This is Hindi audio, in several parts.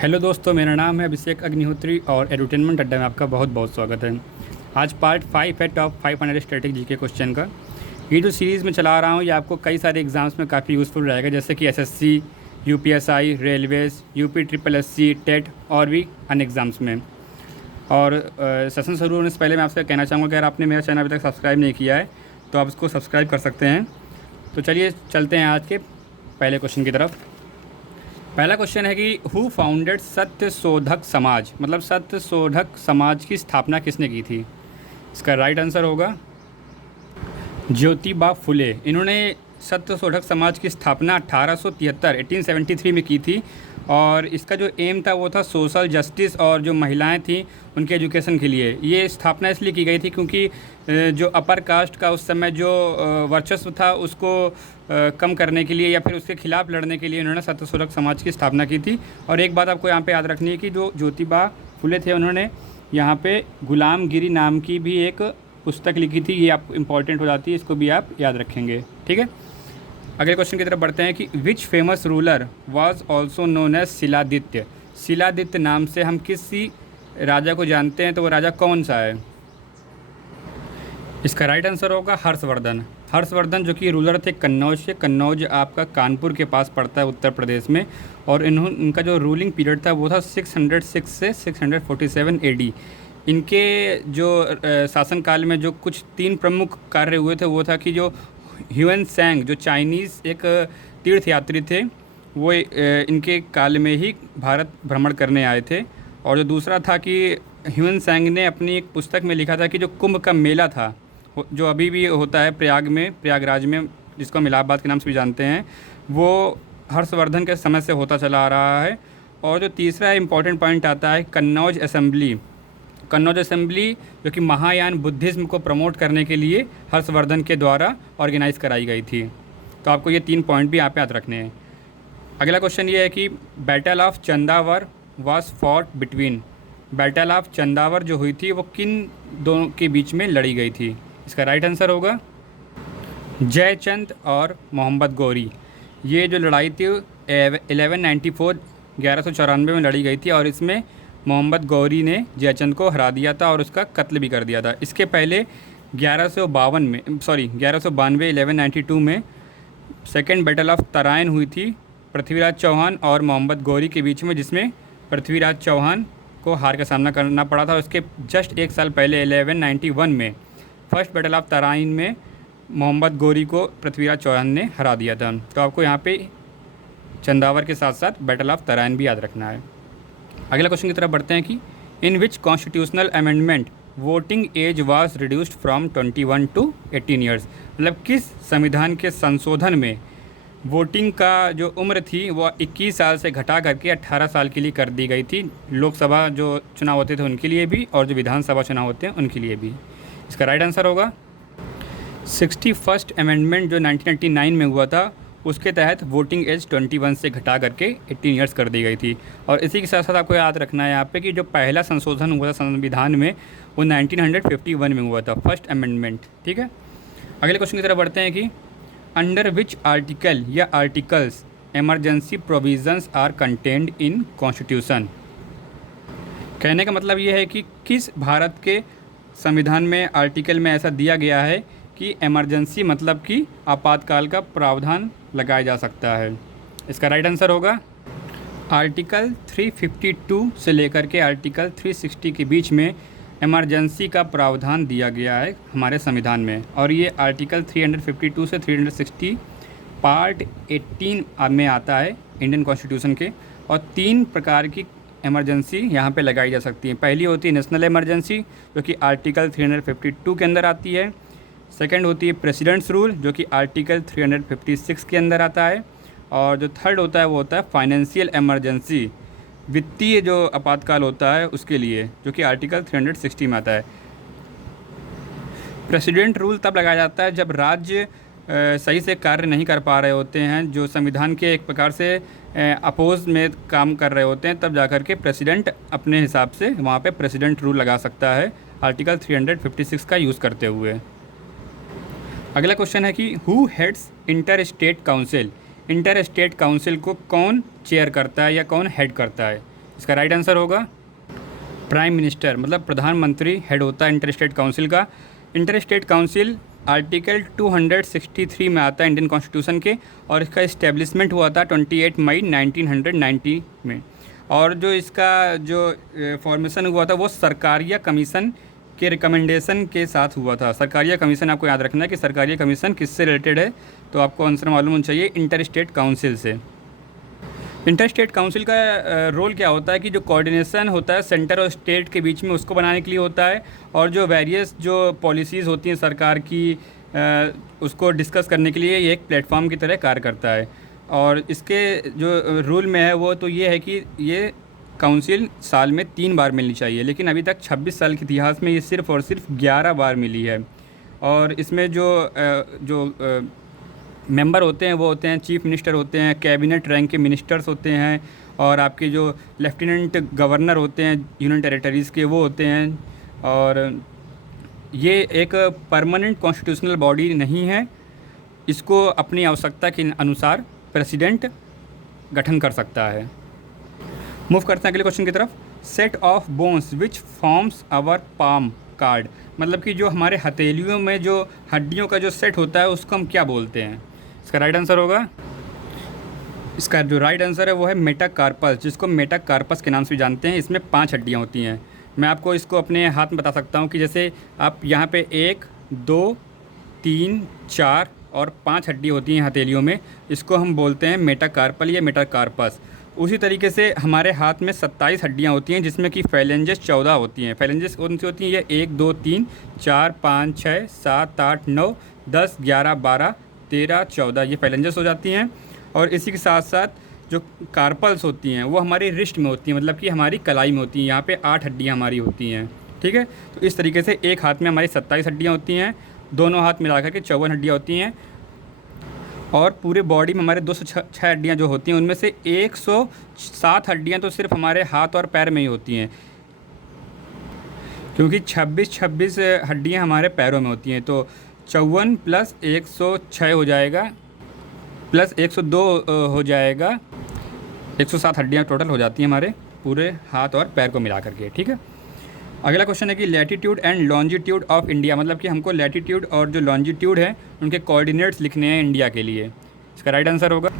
हेलो दोस्तों, मेरा नाम है अभिषेक अग्निहोत्री और एडुटेनमेंट अड्डा में आपका बहुत बहुत स्वागत है। आज पार्ट 5 है टॉप 500 स्ट्रेटेजी के क्वेश्चन का। ये जो सीरीज़ में चला रहा हूँ ये आपको कई सारे एग्जाम्स में काफ़ी यूज़फुल रहेगा, जैसे कि SSC, UPSI, railways, UP triple SC, TET और भी अन्य एग्ज़ाम्स में। और सेशन शुरू होने से पहले मैं आपसे कहना चाहूँगा कि अगर आपने मेरा चैनल अभी तक सब्सक्राइब नहीं किया है तो आप इसको सब्सक्राइब कर सकते हैं। तो चलिए चलते हैं आज के पहले क्वेश्चन की तरफ। पहला क्वेश्चन है कि हु फाउंडेड सत्य शोधक समाज, मतलब सत्य शोधक समाज की स्थापना किसने की थी। इसका राइट आंसर होगा ज्योतिबा फुले। इन्होंने सत्य शोधक समाज की स्थापना 1873 में की थी और इसका जो एम था वो था सोशल जस्टिस और जो महिलाएं थी उनके एजुकेशन के लिए। ये स्थापना इसलिए की गई थी क्योंकि जो अपर कास्ट का उस समय जो वर्चस्व था उसको कम करने के लिए या फिर उसके खिलाफ लड़ने के लिए इन्होंने सत्य शोधक समाज की स्थापना की थी। और एक बात आपको यहाँ पे याद रखनी है कि जो ज्योतिबा फुले थे उन्होंने यहाँ पे गुलामगिरी नाम की भी एक पुस्तक लिखी थी। ये आपको इम्पॉर्टेंट हो जाती है, इसको भी आप याद रखेंगे। ठीक है, अगले क्वेश्चन की तरफ बढ़ते हैं कि which famous ruler was also known as Shiladitya. Shiladitya नाम से हम किसी राजा को जानते हैं, तो वो राजा कौन सा है। इसका राइट आंसर होगा हर्षवर्धन। हर्षवर्धन जो कि रूलर थे कन्नौज से। कन्नौज आपका कानपुर के पास पड़ता है उत्तर प्रदेश में। और इनका जो रूलिंग पीरियड था वो था 606 से 647 एडी। इनके जो शासनकाल में जो कुछ 3 प्रमुख कार्य हुए थे वो था कि जो ह्यूएन त्सांग जो चाइनीज़ एक तीर्थयात्री थे वो इनके काल में ही भारत भ्रमण करने आए थे। और जो दूसरा था कि ह्यूएन त्सांग ने अपनी एक पुस्तक में लिखा था कि जो कुंभ का मेला था जो अभी भी होता है प्रयागराज में, जिसको हम इलाहाबाद के नाम से भी जानते हैं, वो हर्षवर्धन के समय से होता चला आ रहा है। और जो तीसरा इम्पॉर्टेंट पॉइंट आता है कन्नौज असेंबली। कन्नौज असेंबली जो कि महायान बुद्धिज़्म को प्रमोट करने के लिए हर्षवर्धन के द्वारा ऑर्गेनाइज़ कराई गई थी। तो आपको ये 3 पॉइंट भी यहाँ पे याद रखने हैं। अगला क्वेश्चन ये है कि battle of Chandawar was fought between. Battle of Chandawar जो हुई थी वो किन दोनों के बीच में लड़ी गई थी। इसका राइट आंसर होगा जयचंद और मोहम्मद गौरी। ये जो लड़ाई थी 1194 में लड़ी गई थी और इसमें मोहम्मद गौरी ने जयचंद को हरा दिया था और उसका कत्ल भी कर दिया था। इसके पहले 1192 में सेकेंड बैटल ऑफ तराइन हुई थी पृथ्वीराज चौहान और मोहम्मद गौरी के बीच में, जिसमें पृथ्वीराज चौहान को हार का सामना करना पड़ा था। उसके जस्ट एक साल पहले 1191 में फर्स्ट बैटल ऑफ तराइन में मोहम्मद गौरी को पृथ्वीराज चौहान ने हरा दिया था। तो आपको यहाँ पे चंदावर के साथ साथ बैटल ऑफ तराइन भी याद रखना है। अगला क्वेश्चन की तरफ बढ़ते हैं कि in which constitutional amendment voting age was reduced from 21 to 18 years. मतलब किस संविधान के संशोधन में वोटिंग का जो उम्र थी वो 21 साल से घटा करके 18 साल के लिए कर दी गई थी। लोकसभा जो चुनाव होते थे उनके लिए भी और जो विधानसभा चुनाव होते हैं उनके लिए भी। इसका राइट आंसर होगा 61st अमेंडमेंट जो 1999 में हुआ था उसके तहत वोटिंग एज 21 से घटा करके 18 ईयर्स कर दी गई थी। और इसी के साथ साथ आपको याद रखना है यहाँ पे कि जो पहला संशोधन हुआ था संविधान में वो 1951 में हुआ था, फर्स्ट अमेंडमेंट। ठीक है, अगले क्वेश्चन की तरफ बढ़ते हैं कि अंडर विच आर्टिकल या articles emergency provisions are contained in constitution. कहने का मतलब ये है कि किस भारत के संविधान में आर्टिकल में ऐसा दिया गया है कि इमरजेंसी मतलब कि आपातकाल का प्रावधान लगाया जा सकता है। इसका राइट आंसर होगा आर्टिकल 352 से लेकर के आर्टिकल 360 के बीच में इमरजेंसी का प्रावधान दिया गया है हमारे संविधान में। और ये आर्टिकल 352 से 360 पार्ट 18 में आता है इंडियन कॉन्स्टिट्यूशन के। और 3 प्रकार की इमरजेंसी यहाँ पे लगाई जा सकती है। पहली होती है नेशनल इमरजेंसी जो कि आर्टिकल 352 के अंदर आती है। सेकंड होती है प्रेसिडेंट्स रूल जो कि आर्टिकल 356 के अंदर आता है। और जो थर्ड होता है वो होता है फाइनेंशियल इमरजेंसी, वित्तीय जो आपातकाल होता है उसके लिए, जो कि आर्टिकल 360 में आता है। प्रेसिडेंट रूल तब लगाया जाता है जब राज्य सही से कार्य नहीं कर पा रहे होते हैं, जो संविधान के एक प्रकार से अपोज में काम कर रहे होते हैं, तब जाकर के प्रेसिडेंट अपने हिसाब से वहाँ पे प्रेसिडेंट रूल लगा सकता है आर्टिकल 356 का यूज़ करते हुए। अगला क्वेश्चन है कि who heads inter state council. Inter state council को कौन चेयर करता है या कौन हेड करता है। इसका राइट आंसर होगा प्राइम मिनिस्टर, मतलब प्रधानमंत्री हेड होता है इंटर स्टेट काउंसिल का। इंटर स्टेट काउंसिल आर्टिकल 263 में आता है इंडियन कॉन्स्टिट्यूशन के, और इसका इस्टेब्लिशमेंट हुआ था 28 मई 1990 में। और जो इसका जो फॉर्मेशन हुआ था वो सरकारिया कमीशन के रिकमेंडेशन के साथ हुआ था। सरकारिया कमीशन आपको याद रखना है कि सरकारिया कमीशन किससे रिलेटेड है, तो आपको आंसर मालूम होना चाहिए इंटर स्टेट काउंसिल से। इंटर स्टेट काउंसिल का रोल क्या होता है कि जो कोऑर्डिनेशन होता है सेंटर और स्टेट के बीच में उसको बनाने के लिए होता है, और जो वेरियस जो पॉलिसीज़ होती हैं सरकार की उसको डिस्कस करने के लिए ये एक प्लेटफॉर्म की तरह कार्य करता है। और इसके जो रूल में है वो तो ये है कि ये काउंसिल साल में 3 बार मिलनी चाहिए, लेकिन अभी तक 26 साल के इतिहास में ये सिर्फ़ और सिर्फ 11 बार मिली है। और इसमें जो मेंबर होते हैं वो होते हैं चीफ मिनिस्टर होते हैं, कैबिनेट रैंक के मिनिस्टर्स होते हैं, और आपके जो लेफ्टिनेंट गवर्नर होते हैं यूनियन टेरिटरीज़ के वो होते हैं। और ये एक परमानेंट कॉन्स्टिट्यूशनल बॉडी नहीं है, इसको अपनी आवश्यकता के अनुसार प्रेसिडेंट गठन कर सकता है। मूव करते हैं अगले क्वेश्चन की तरफ। Set of bones which forms our palm card, मतलब कि जो हमारे हथेलियों में जो हड्डियों का जो सेट होता है उसको हम क्या बोलते हैं? इसका राइट आंसर होगा, इसका जो राइट आंसर है वो है मेटाकार्पस, जिसको मेटाकार्पस के नाम से भी जानते हैं। इसमें 5 हड्डियाँ होती हैं। मैं आपको इसको अपने हाथ में बता सकता हूँ कि जैसे आप यहाँ पे 1, 2, 3, 4 और 5 हड्डी होती हैं हथेलियों में, इसको हम बोलते हैं मेटाकार्पल या मेटाकार्पस। उसी तरीके से हमारे हाथ में 27 हड्डियाँ होती हैं, जिसमें कि फेलेंजेस 14 होती हैं। फेलेंजेस कौन सी होती हैं? ये 1, 2, 3, 4, 5, 6, 7, 8, 9, 10, 11, 12, 13, 14 ये फेलेंजेस हो जाती हैं। और इसी के साथ साथ जो कार्पल्स होती हैं वो हमारी रिस्ट में होती हैं, मतलब कि हमारी कलाई में होती हैं। यहाँ पे 8 हड्डियाँ हमारी होती हैं, ठीक है। तो इस तरीके से एक हाथ में हमारी 27 हड्डियाँ होती हैं, दोनों हाथ मिला कर के 54 हड्डियाँ होती हैं। और पूरे बॉडी में हमारे 206 हड्डियाँ जो होती हैं उनमें से 107 हड्डियाँ तो सिर्फ हमारे हाथ और पैर में ही होती हैं, क्योंकि 26 हड्डियाँ हमारे पैरों में होती हैं। तो 54 प्लस 106 हो जाएगा, प्लस 102 हो जाएगा, 107 हड्डियाँ टोटल हो जाती हैं हमारे पूरे हाथ और पैर को मिला करके, ठीक है। अगला क्वेश्चन है कि latitude and longitude of India, मतलब कि हमको लैटीट्यूड और जो लॉन्जिट्यूड है उनके कोऑर्डिनेट्स लिखने हैं इंडिया के लिए। इसका राइट आंसर होगा,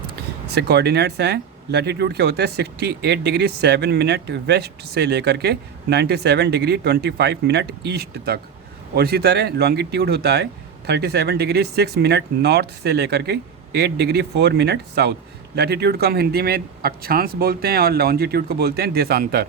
इससे कोऑर्डिनेट्स हैं लैटीट्यूड के होते हैं 68 डिग्री 7 मिनट वेस्ट से लेकर के 97 डिग्री 25 मिनट ईस्ट तक। और इसी तरह लॉन्गिट्यूड होता है 37 डिग्री 6 मिनट नॉर्थ से लेकर के 8 डिग्री 4 मिनट साउथ। लैटीट्यूड को हम हिंदी में अक्षांश बोलते हैं और लॉन्जिट्यूड को बोलते हैं देशांतर।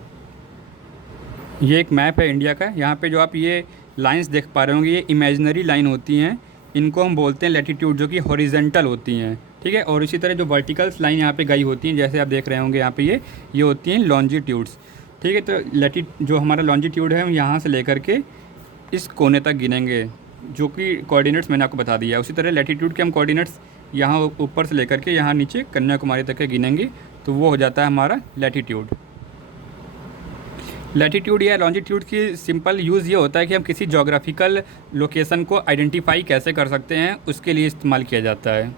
ये एक मैप है इंडिया का, यहाँ पे जो आप ये लाइंस देख पा रहे होंगे ये इमेजिनरी लाइन होती हैं, इनको हम बोलते हैं लैटीट्यूड, जो कि हॉरिजेंटल होती हैं, ठीक है। और इसी तरह जो वर्टिकल्स लाइन यहाँ पे गई होती हैं, जैसे आप देख रहे होंगे यहाँ पे ये होती हैं लॉन्जिट्यूड्स, ठीक है। तो जो हमारा लॉन्जिट्यूड है हम यहाँ से लेकर के इस कोने तक गिनेंगे, जो कि कोऑर्डिनेट्स मैंने आपको बता दिया है। उसी तरह लैटीट्यूड के हम कोऑर्डिनेट्स यहाँ ऊपर से लेकर के यहाँ नीचे कन्याकुमारी तक के गिनेंगे, तो वो हो जाता है हमारा लैटीट्यूड। लैटीट्यूड या लॉन्जिट्यूड की सिंपल यूज़ ये होता है कि हम किसी जोग्राफिकल लोकेशन को आइडेंटिफाई कैसे कर सकते हैं, उसके लिए इस्तेमाल किया जाता है।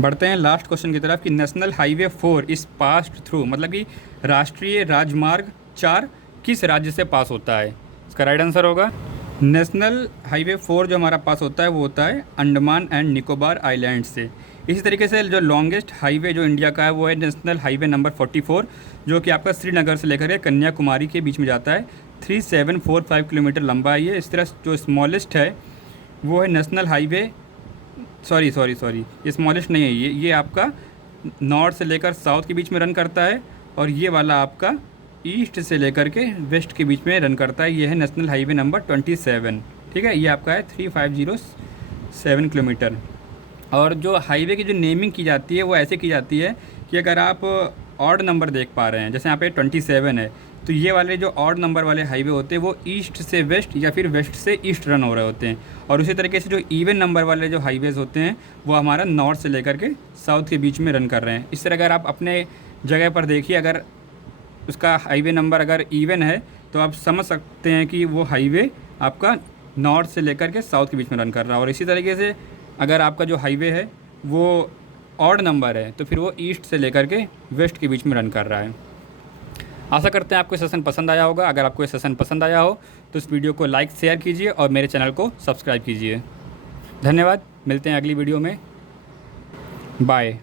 बढ़ते हैं लास्ट क्वेश्चन की तरफ कि नेशनल हाईवे 4 इस पास्ड थ्रू, मतलब कि राष्ट्रीय राजमार्ग 4 किस राज्य से पास होता है? इसका राइट आंसर होगा, नेशनल हाईवे 4 जो हमारा पास होता है वो होता है अंडमान एंड निकोबार आइलैंड से। इसी तरीके से जो लॉन्गेस्ट हाईवे जो इंडिया का है वो है नेशनल हाईवे नंबर 44, जो कि आपका श्रीनगर से लेकर के कन्याकुमारी के बीच में जाता है। 3745 किलोमीटर लंबा है ये। इस तरह जो स्मॉलेस्ट है वो है नेशनल हाईवे, सॉरी ये स्मॉलेस्ट नहीं है, ये आपका नॉर्थ से लेकर साउथ के बीच में रन करता है, और ये वाला आपका ईस्ट से लेकर के वेस्ट के बीच में रन करता है। ये है नेशनल हाईवे नंबर 27, ठीक है। ये आपका है 3507 किलोमीटर। और जो हाईवे की जो नेमिंग की जाती है वो ऐसे की जाती है कि अगर आप ऑड नंबर देख पा रहे हैं, जैसे यहाँ पे 27 है, तो ये वाले जो ऑड नंबर वाले हाईवे होते हैं वो ईस्ट से वेस्ट या फिर वेस्ट से ईस्ट रन हो रहे होते हैं। और उसी तरीके से जो इवन नंबर वाले जो हाईवेज़ होते हैं वो हमारा नॉर्थ से लेकर के साउथ के बीच में रन कर रहे हैं। इस तरह अगर आप अपने जगह पर देखिए, अगर उसका हाईवे नंबर अगर इवन है तो आप समझ सकते हैं कि वो हाईवे आपका नॉर्थ से लेकर के साउथ के बीच में रन कर रहा है। और इसी तरीके से अगर आपका जो हाईवे है वो ऑड नंबर है तो फिर वो ईस्ट से लेकर के वेस्ट के बीच में रन कर रहा है। आशा करते हैं आपको सेशन पसंद आया होगा। अगर आपको ये सेशन पसंद आया हो तो इस वीडियो को लाइक शेयर कीजिए और मेरे चैनल को सब्सक्राइब कीजिए। धन्यवाद, मिलते हैं अगली वीडियो में। बाय।